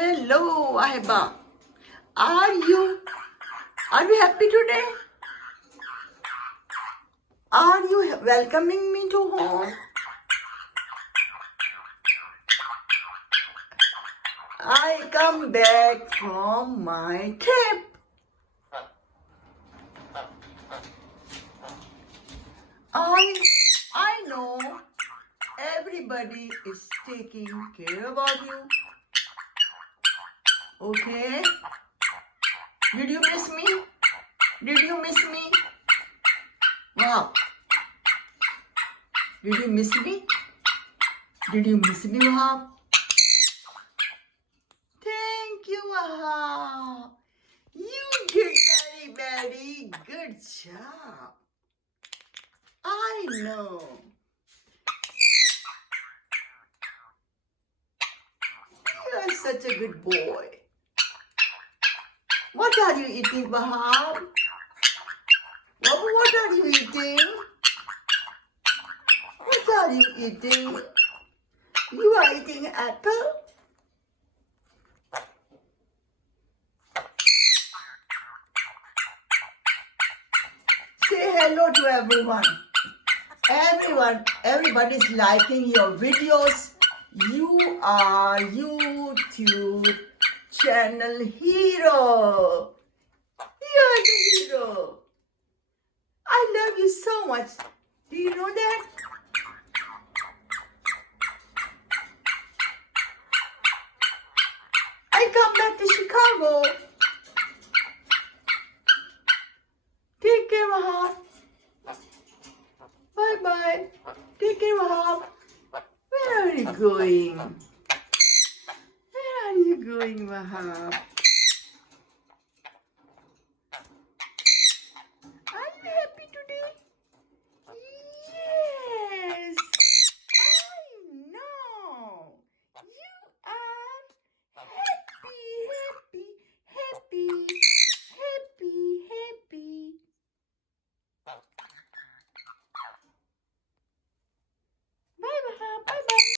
Hello, Ahiba. Are you happy today? Are you welcoming me to home? I come back from my trip. I know everybody is taking care about you. Okay? Did you miss me? Did you miss me? Wow. Did you miss me? Did you miss me, Wahab? Thank you, Wahab. You did very, very good job. I know. You are such a good boy. What are you eating, Wahab? What are you eating? What are you eating? You are eating apple? Say hello to everyone. Everybody's liking your videos. You are YouTube channel hero. You are the hero. I love you so much. Do you know that? I come back to Chicago. Take care, Wahab. Bye-bye. Take care, Wahab. Where are you going? Where are you going, Wahab?